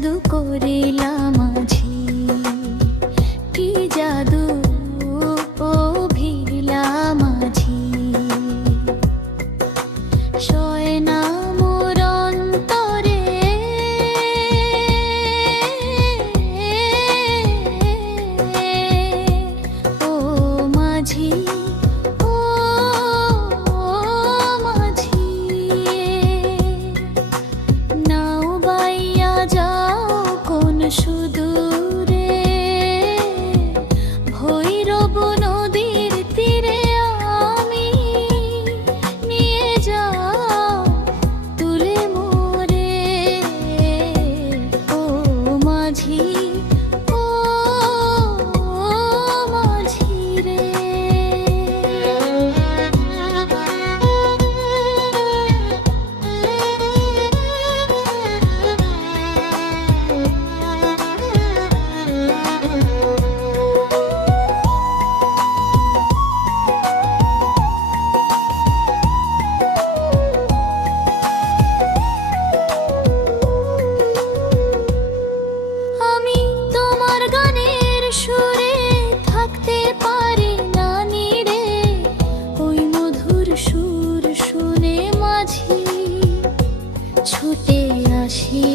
জাদু করিলা মাঝি, কি জাদু ও ভিড়লা মাঝি। শয় না মোর অন্তরে ও মাঝি, ও মাঝি। নাও বাইয়া যাও কোন সুদূরে, ভৈরব নদীর তীরে আমি, নিয়ে যাও তুলে মোরে ও মাঝি, ও মাঝি রে। আমি তোমার গানের সুরে থাকতে পারি না নিরে, ওই মধুর সুর শুনে মাঝি ছুটে আসি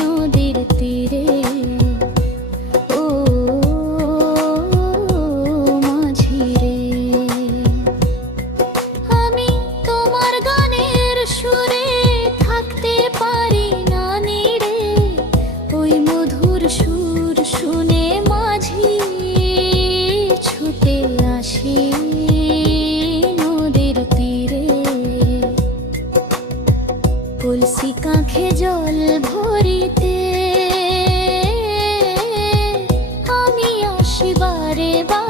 নদীর তীরে ও মাঝি রে। আমি তোমার গানের সুরে থাকতে পারি না নিরে, ওই মধুর সুর শুনে মাঝি ছুটে আসি নদীর তীরে। কলসি কাঁখে জল ভরিতে আমি আসি বারে বারে।